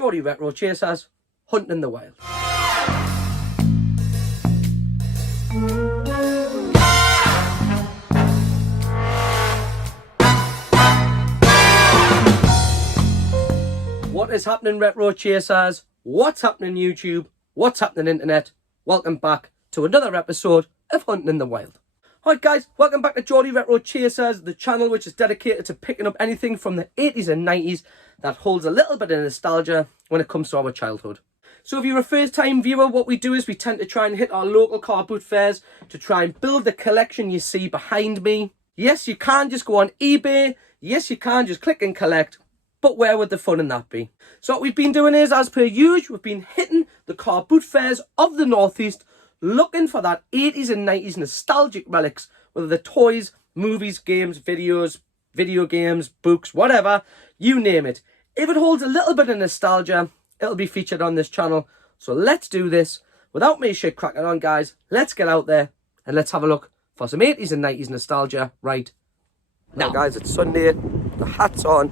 Geordie Retro Chasers, hunting in the wild. What is happening, Retro Chasers? What's happening, YouTube? What's happening, Internet? Welcome back to another episode of Hunting in the Wild. Hi guys, welcome back to Geordie Retro Chasers, the channel which is dedicated to picking up anything from the 80s and 90s that holds a little bit of nostalgia when it comes to our childhood. So if you're a first time viewer, what we do is we tend to try and hit our local car boot fairs to try and build the collection you see behind me. Yes, you can just go on eBay. Yes, you can just click and collect. But where would the fun in that be? So what we've been doing is, as per usual, we've been hitting the car boot fairs of the Northeast, looking for that 80s and 90s nostalgic relics, whether they're toys, movies, games, videos, video games, books, whatever, you name it. If it holds a little bit of nostalgia, it'll be featured on this channel. So let's do this. Without me shit cracking on, guys, let's get out there and let's have a look for some 80s and 90s nostalgia right now. Now guys, it's Sunday, the hat's on.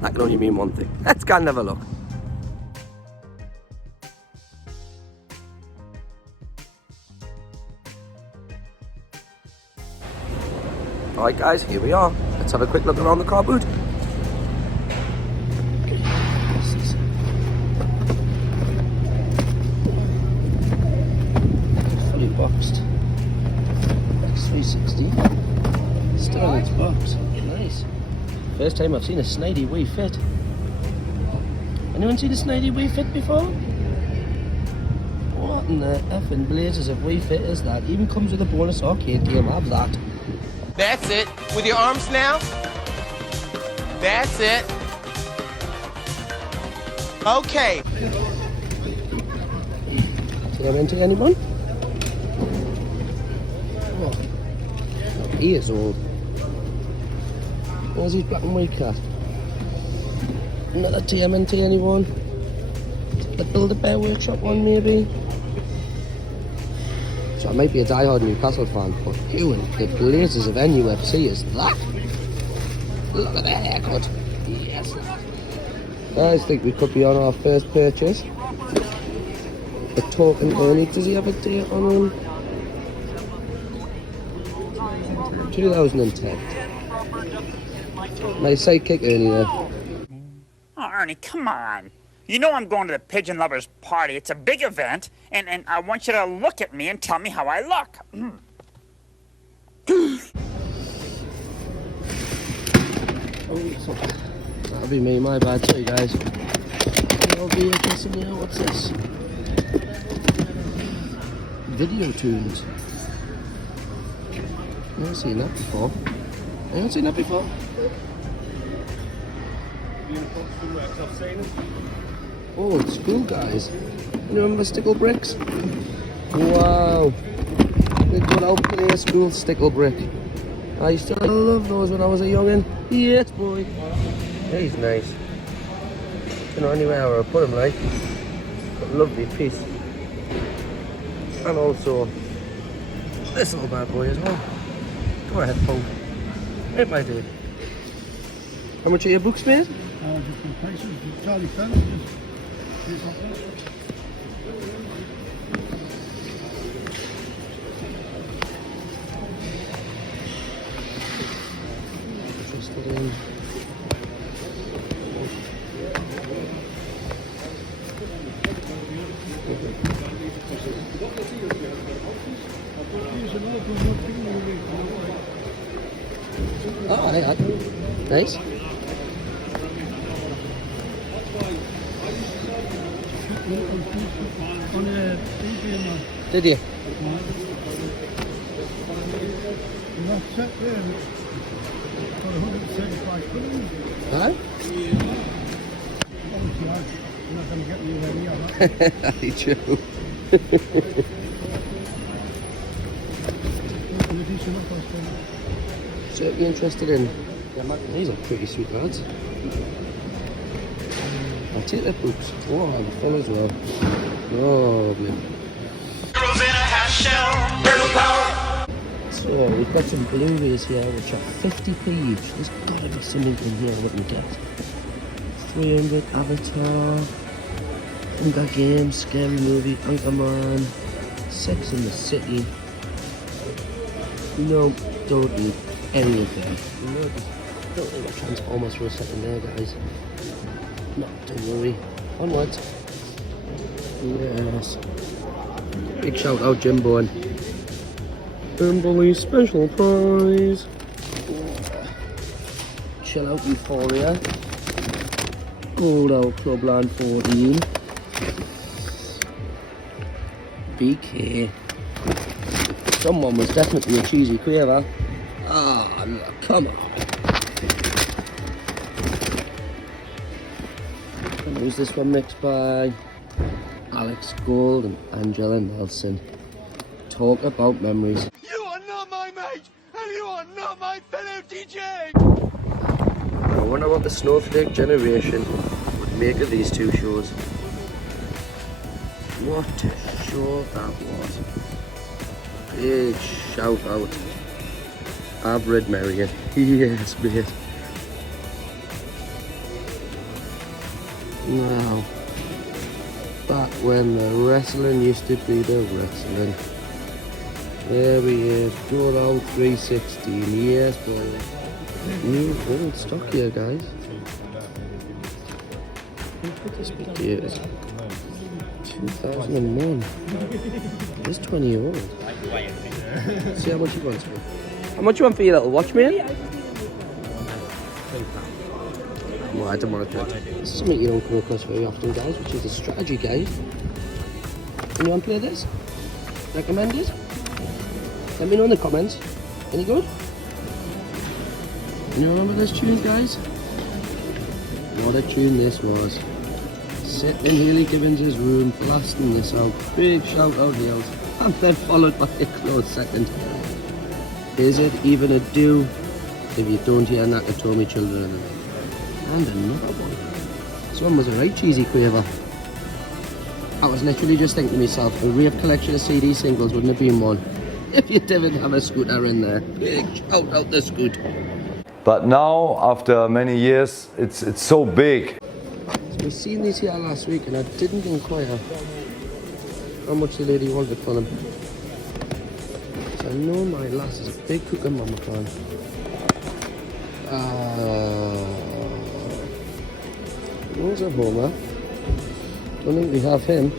That can only mean one thing. Let's go and have a look. Alright guys, here we are. Let's have a quick look around the car boot. Fully boxed. X360. Still in its box. Nice. First time I've seen a snidey wee fit. Anyone seen a snidey wee fit before? What in the effing blazes of wee fit is that? Even comes with a bonus arcade game, have that. That's it. With your arms now. That's it. Okay. Did I into anyone? Oh, he is old. Where's his black and white cat? Another TMNT, anyone? The Build-A-Bear Workshop one, maybe? So I might be a die-hard Newcastle fan, but who in the blazes of NUFC is that? Look at that haircut. Yes. I think we could be on our first purchase. The Talking Ernie, does he have a date on him? 2010. My sidekick Ernie there. Oh, Ernie, come on. You know I'm going to the Pigeon Lovers party. It's a big event, and I want you to look at me and tell me how I look. That'll be me, my bad too, guys. What's this? Video tunes. Never seen that before. Anyone seen that before? Old school, guys. You remember Stickle Bricks? Wow. The good old play school Stickle Brick. I used to love those when I was a youngin'. Yes, boy. He's nice. Don't know anywhere where I put him, like. But lovely piece. And also, this little bad boy as well. Go ahead, Punk. Ain't my dude. How much are your books, mate? Different prices. Charlie Fenn. Interested in. Oh, hey, nice. Did you? Huh? That's true. Certainly interested in. These are pretty sweet lads. I'll take their books. Oh, I have a full as well. Oh, man. So we've got some Blu-rays here which are 50p each. There's gotta be something in here I wouldn't get. 300 Avatar. Hunger Games, Scary Movie, Anchorman, Sex in the City. No, don't need any of them. No, don't think of Transformers for a second there, guys. No, don't worry. Onwards. Yes. Big shout out, Jimbo and Kimberly's special prize. Chill Out Euphoria. Gold Out Clubland 14. BK. Someone was definitely a cheesy quaver. Ah, look, come on. And who's this one mixed by? Alex Gold and Angela Nelson. Talk about memories. You are not my mate, and you are not my fellow DJ! I wonder what the Snowflake generation would make of these two shows. What a show that was. Big shout out. I've read Marion. Yes, mate. Now, back when the wrestling used to be the wrestling. There he is, go down 316, yes boy. New old stock here, guys. Look at this big years. 2001. It's 20 years old. See how much he wants for. How much you want for your little watch, mate? Well, I don't want to do it. This is something you don't come across very often, guys, which is a strategy guide. Anyone play this? Recommend it? Let me know in the comments. Any good? You remember this tune, guys? What a tune this was. Sitting in Haley Gibbons' room, blasting this out. Big shout out, Niels. And then followed by a close second. Is it even a do if you don't hear Nakatomi Children of the Night? And another one. This one was a right cheesy quaver. I was literally just thinking to myself, a rave collection of CD singles wouldn't have been one if you didn't have a scooter in there. Big shout out the scoot. But now, after many years, it's so big. So we seen these here last week and I didn't inquire how much the lady wanted for them. So I know my lass is a big Cooker Mama fan. Where's a Homer? Don't think we have him.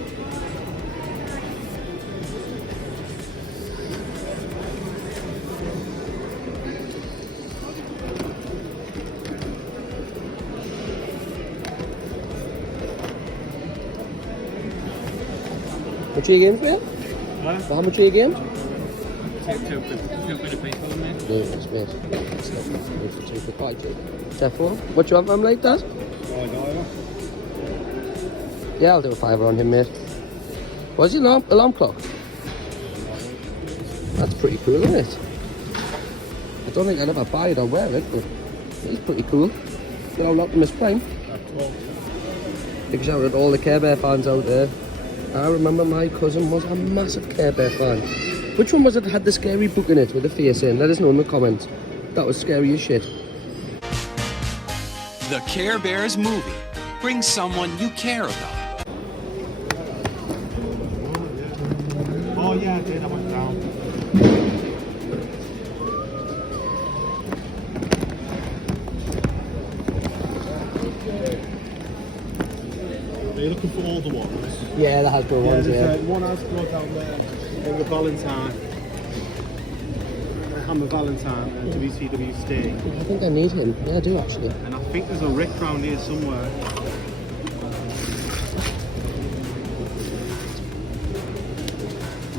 How much are your games, mate? Huh? How much are your games? Two quid a piece, wasn't it? No, it's mate. It's not good for 2 for 5, 2. Therefore, what you want from like that? Yeah, I'll do a £5 on him, mate. What's your alarm clock? That's pretty cool, isn't it? I don't think I'd ever buy it or wear it, but it's pretty cool. Good old Optimus Prime. Big shout out to all the Care Bear fans out there. I remember my cousin was a massive Care Bear fan. Which one was it that had the scary book in it with the face in? Let us know in the comments. That was scary as shit. The Care Bears movie. Bring someone you care about. Oh yeah, I did. I went down. Are you looking for all the ones? Yeah, the Hasbro ones, There's one Hasbro down there, and the Valentine. I'm a Valentine and WCW Sting. I think I need him. Yeah, I do actually. And I think there's a Rick round here somewhere.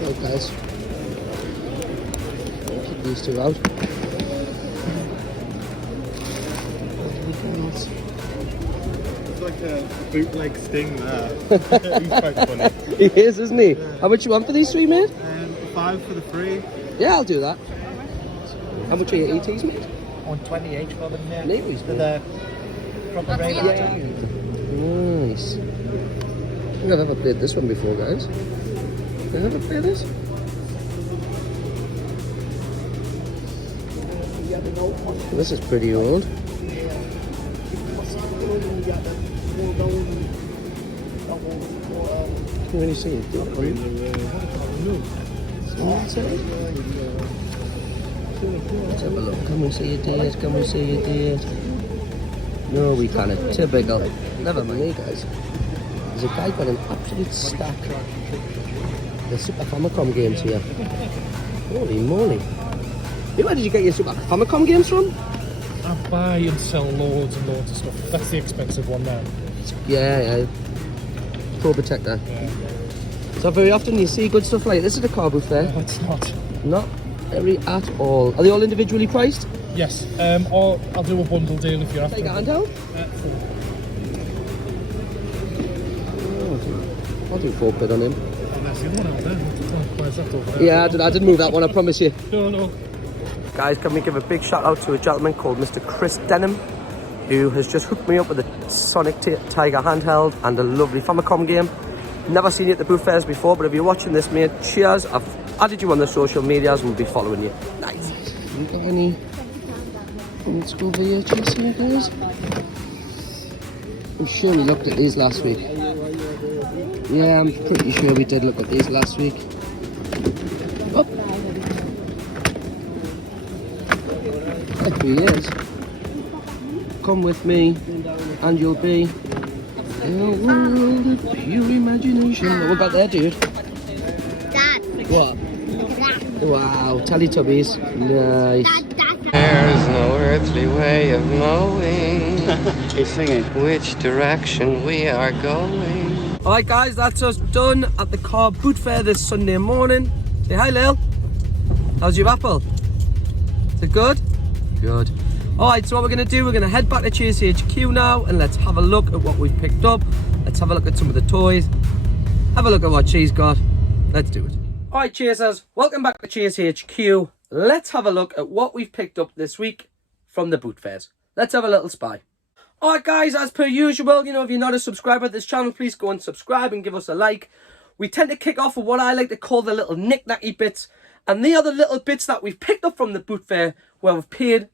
Oh, guys. Keep these two out. It's like a bootleg Sting there. He's quite funny. He is, isn't he? Yeah. How much you want for these three, mate? 5 for the free. Yeah, I'll do that. How much are your ETs, mate? 120 each for them, yeah. Navy's, For mate. the proper radar. Nice. I think I've never played this one before, guys. Have you ever played this? This is pretty old. Can you really see it? Let's have a look. Can we see a date? Can we see a date? No, we can't. Typical. Never mind, guys. There's a guy got an absolute stack. The Super Famicom games here. Holy moly. Where did you get your Super Famicom games from? I buy and sell loads and loads of stuff. That's the expensive one now. Yeah. Pro Protector. Yeah. So very often you see good stuff like this at a car booth there? No, it's not. Not very at all. Are they all individually priced? Yes. Or I'll do a bundle deal if you're after. Take a handheld? I'll do 4 quid on him. Oh, that's the other one out there. Where's that over there? Yeah, I didn't move that one, I promise you. No. Guys, can we give a big shout out to a gentleman called Mr. Chris Denham, who has just hooked me up with a Sonic Tiger handheld and a lovely Famicom game. Never seen you at the booth fairs before, but if you're watching this, mate, cheers. I've added you on the social medias and we'll be following you. Nice. You got any comments over here, Chelsea, guys? I'm sure we looked at these last week. Yeah, I'm pretty sure we did look at these last week. Oh. There he is. Come with me and you'll be in a world of pure imagination. What about there, dude? Dad. What? Wow, Teletubbies. Nice. There's no earthly way of knowing He's singing. which direction we are going. Alright guys, that's us done at the car boot fair this Sunday morning. Say hi, Lil. How's your apple? Is it good? Good. Alright, so what we're going to do, we're going to head back to Chase HQ now and let's have a look at what we've picked up. Let's have a look at some of the toys. Have a look at what she's got. Let's do it. Alright Chasers, welcome back to Chase HQ. Let's have a look at what we've picked up this week from the boot fairs. Let's have a little spy. Alright guys, as per usual, you know, if you're not a subscriber to this channel, please go and subscribe and give us a like. We tend to kick off with what I like to call the little knick-knacky bits. And they are the little bits that we've picked up from the boot fair where we've paid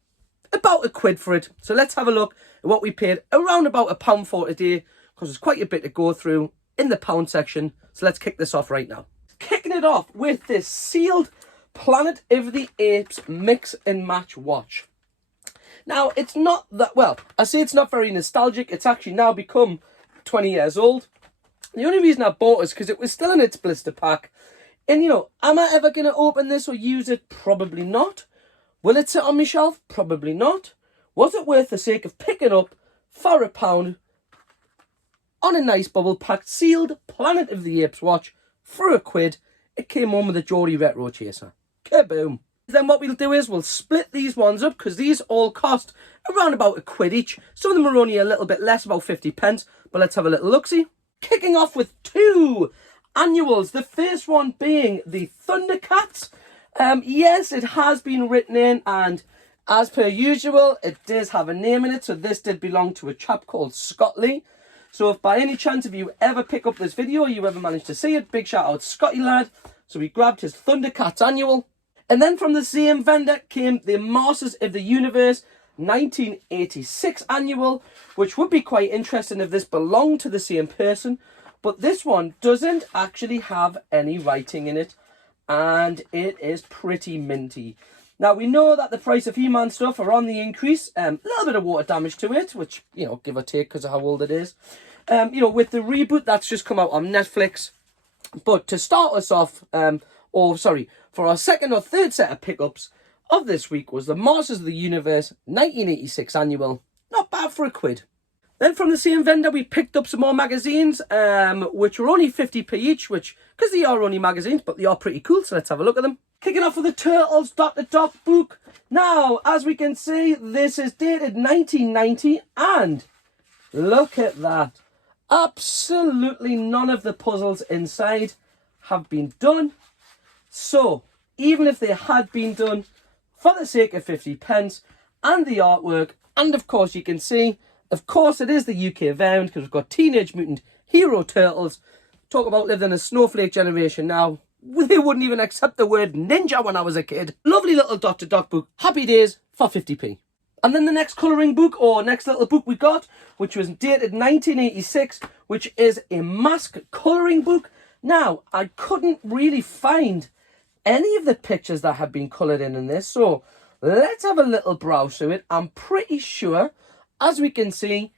about £1 for it. So let's have a look at what we paid around about £1 for today, because there's quite a bit to go through in the pound section. So let's kick this off right now. Kicking it off with this sealed Planet of the Apes mix and match watch. Now, it's not that, well, I say it's not very nostalgic. It's actually now become 20 years old. The only reason I bought it is because it was still in its blister pack. And, you know, am I ever going to open this or use it? Probably not. Will it sit on my shelf? Probably not. Was it worth the sake of picking up for £1 on a nice bubble-packed sealed Planet of the Apes watch for £1? It came home with a Geordie Retro Chaser. Kaboom. Then what we'll do is we'll split these ones up because these all cost around about £1 each. Some of them are only a little bit less, about 50p. But let's have a little look-see. Kicking off with 2 annuals. The first one being the Thundercats. Yes, it has been written in, and as per usual, it does have a name in it. So this did belong to a chap called Scott Lee. So if by any chance, if you ever pick up this video or you ever manage to see it, big shout out Scotty lad. So we grabbed his Thundercats annual. And then from the same vendor came the Masters of the Universe 1986 annual, which would be quite interesting if this belonged to the same person. But this one doesn't actually have any writing in it, and it is pretty minty. Now, we know that the price of He-Man stuff are on the increase. A little bit of water damage to it, which, you know, give or take because of how old it is. You know, with the reboot that's just come out on Netflix. But to start us off, for our second or third set of pickups of this week was the Masters of the Universe 1986 annual. Not bad for £1. Then from the same vendor, we picked up some more magazines, which were only 50p each, which, because they are only magazines, but they are pretty cool, so let's have a look at them. Kicking off with the Turtles Dr. Doc book. Now, as we can see, this is dated 1990, and look at that. Absolutely none of the puzzles inside have been done. So, even if they had been done, for the sake of 50p, and the artwork, and of course you can see, of course it is the UK variant, because we've got Teenage Mutant Hero Turtles. Talk about living in a snowflake generation now. They wouldn't even accept the word ninja when I was a kid. Lovely little Dr. Doc book. Happy days for 50p. And then the next colouring book, or next little book we got, which was dated 1986, which is a mask colouring book. Now, I couldn't really find any of the pictures that had been coloured in this, so let's have a little browse through it. I'm pretty sure, as we can see,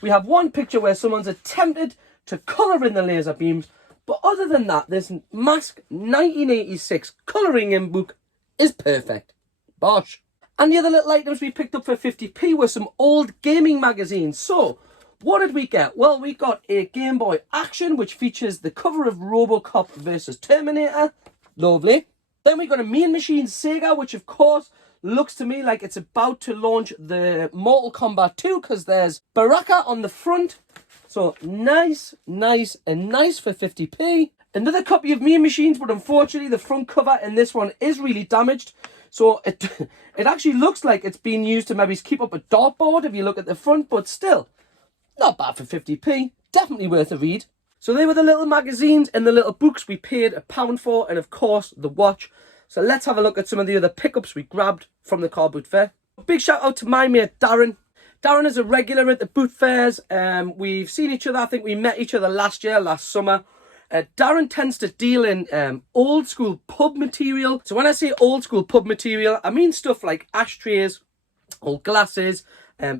we have one picture where someone's attempted to colour in the laser beams, but other than that, this mask 1986 colouring in book is perfect. Bosh. And the other little items we picked up for 50p were some old gaming magazines. So, what did we get? Well, we got a Game Boy Action, which features the cover of RoboCop versus Terminator. Lovely. Then we got a Mean Machines Sega, which of course looks to me like it's about to launch the Mortal Kombat 2, because there's Baraka on the front. So nice for 50p. Another copy of Mean Machines, but unfortunately the front cover in this one is really damaged. So it actually looks like it's been used to maybe keep up a dartboard if you look at the front, but still, not bad for 50p. Definitely worth a read. So they were the little magazines and the little books we paid £1 for, and of course the watch. So let's have a look at some of the other pickups we grabbed from the car boot fair. Big shout out to my mate Darren. Darren is a regular at the boot fairs. We've seen each other. I think we met each other last summer. Darren tends to deal in old school pub material. So when I say old school pub material, I mean stuff like ashtrays, old glasses,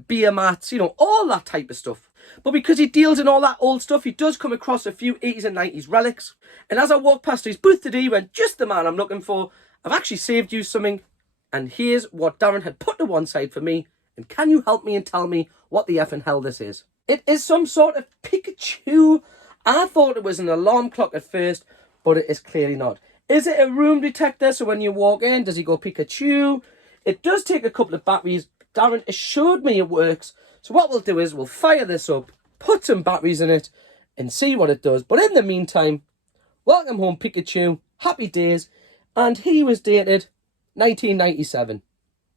beer mats, you know, all that type of stuff. But because he deals in all that old stuff, he does come across a few 80s and 90s relics. And as I walked past his booth today, he went, just the man I'm looking for. I've actually saved you something. And here's what Darren had put to one side for me. And can you help me and tell me what the effing hell this is? It is some sort of Pikachu. I thought it was an alarm clock at first, but it is clearly not. Is it a room detector? So when you walk in, does he go Pikachu? It does take a couple of batteries. Darren assured me it works. So what we'll do is we'll fire this up, put some batteries in it, and see what it does. But in the meantime, welcome home Pikachu. Happy days. And he was dated 1997.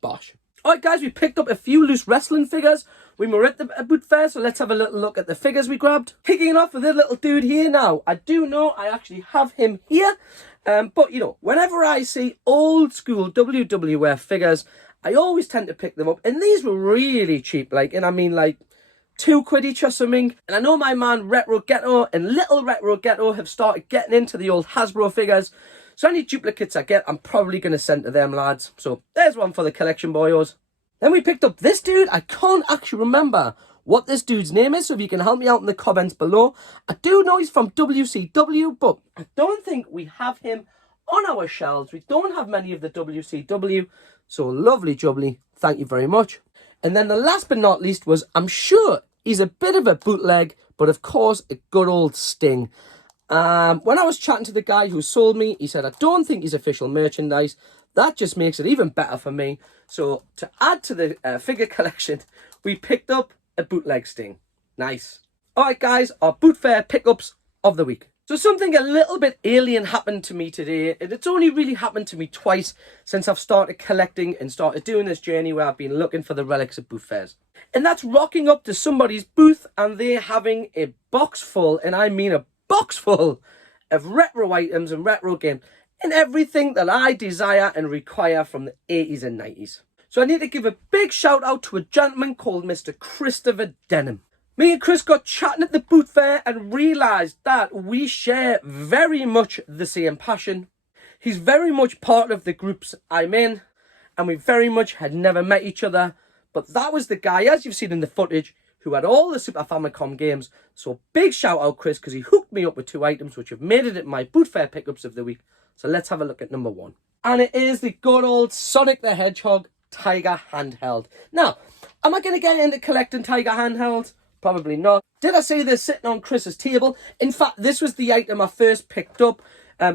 Bosh. Alright guys, we picked up a few loose wrestling figures. We were at the boot fair, so let's have a little look at the figures we grabbed. Kicking off with this little dude here now. I do know I actually have him here. But, you know, whenever I see old school WWF figures, I always tend to pick them up. And these were really cheap, and I mean £2 each or something. And I know my man Retro Ghetto and Little Retro Ghetto have started getting into the old Hasbro figures. So any duplicates I get, I'm probably going to send to them lads. So there's one for the collection boyos. Then we picked up this dude. I can't actually remember what this dude's name is, so if you can help me out in the comments below. I do know he's from WCW, but I don't think we have him on our shelves. We don't have many of the WCW. So lovely jubbly. Thank you very much. And then the last but not least was, I'm sure he's a bit of a bootleg, but of course a good old Sting. When I was chatting to the guy who sold me, he said, I don't think he's official merchandise. That just makes it even better for me. So to add to the figure collection, we picked up a bootleg Sting. Nice. Alright guys, our boot fair pickups of the week. So something a little bit alien happened to me today, and it's only really happened to me twice since I've started collecting and started doing this journey where I've been looking for the relics at boot fairs. And that's rocking up to somebody's booth and they're having a box full, and I mean a box full, of retro items and retro games and everything that I desire and require from the 80s and 90s. So I need to give a big shout out to a gentleman called Mr. Christopher Denham. Me and Chris got chatting at the boot fair and realised that we share very much the same passion. He's very much part of the groups I'm in, and we very much had never met each other. But that was the guy, as you've seen in the footage, who had all the Super Famicom games. So big shout out Chris, because he hooked me up with 2 items which have made it at my boot fair pickups of the week. So let's have a look at number 1. And it is the good old Sonic the Hedgehog Tiger handheld. Now, am I going to get into collecting Tiger handhelds? Probably not. Did I see this sitting on Chris's table? In fact, this was the item I first picked up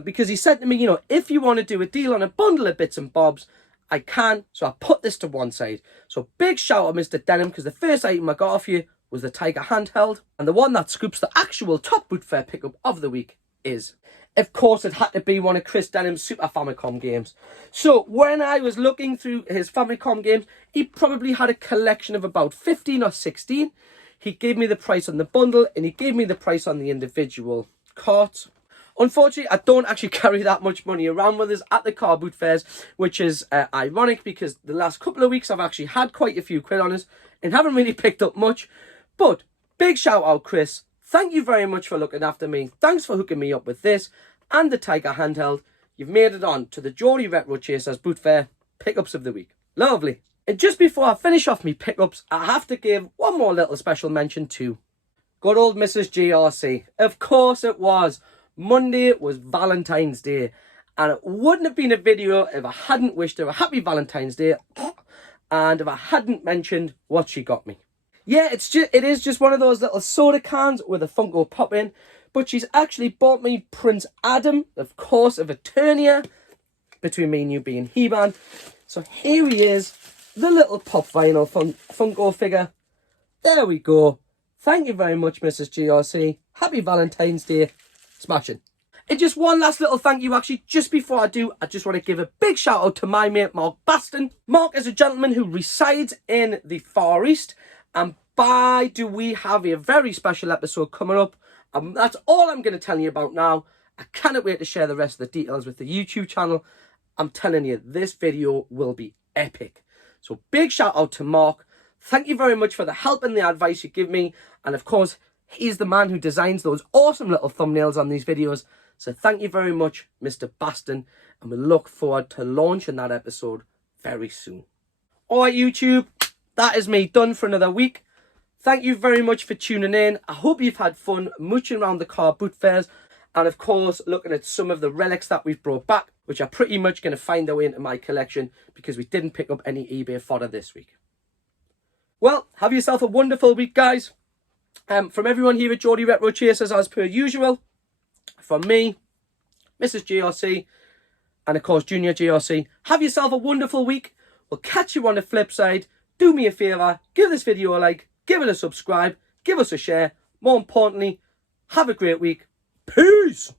because he said to me, you know, if you want to do a deal on a bundle of bits and bobs, I can. So I put this to one side. So big shout out Mr. Denham, because the first item I got off you was the Tiger handheld. And the one that scoops the actual top boot fair pickup of the week is, of course, it had to be one of Chris Denham's Super Famicom games. So when I was looking through his Famicom games, he probably had a collection of about 15 or 16. He gave me the price on the bundle and he gave me the price on the individual carts. Unfortunately, I don't actually carry that much money around with us at the car boot fairs, which is ironic because the last couple of weeks I've actually had quite a few quid on us and haven't really picked up much. But big shout out, Chris. Thank you very much for looking after me. Thanks for hooking me up with this and the Tiger handheld. You've made it on to the Geordie Retro Chasers Boot Fair Pickups of the Week. Lovely. And just before I finish off my pickups, I have to give one more little special mention to good old Mrs. GRC. Of course it was. Monday was Valentine's Day. And it wouldn't have been a video if I hadn't wished her a happy Valentine's Day. And if I hadn't mentioned what she got me. Yeah, it is just one of those little soda cans with a Funko Pop in. But she's actually bought me Prince Adam, of course, of Eternia. Between me and you being He-Man. So here he is, the little pop vinyl Funko figure. There we go. Thank you very much, Mrs. GRC. Happy Valentine's Day. Smashing. And just one last little thank you, actually, just before I do, I just want to give a big shout out to my mate, Mark Baston. Mark is a gentleman who resides in the Far East. And boy, do we have a very special episode coming up. That's all I'm going to tell you about now. I cannot wait to share the rest of the details with the YouTube channel. I'm telling you, this video will be epic. So big shout out to Mark. Thank you very much for the help and the advice you give me. And of course, he's the man who designs those awesome little thumbnails on these videos. So thank you very much, Mr. Baston. And we look forward to launching that episode very soon. All right, YouTube, that is me done for another week. Thank you very much for tuning in. I hope you've had fun mooching around the car boot fairs. And of course, looking at some of the relics that we've brought back, which are pretty much going to find their way into my collection because we didn't pick up any eBay fodder this week. Well, have yourself a wonderful week, guys. From everyone here at Geordie Retro Chasers, as per usual, from me, Mrs. GRC, and of course, Junior GRC, have yourself a wonderful week. We'll catch you on the flip side. Do me a favour, give this video a like, give it a subscribe, give us a share. More importantly, have a great week. Peace!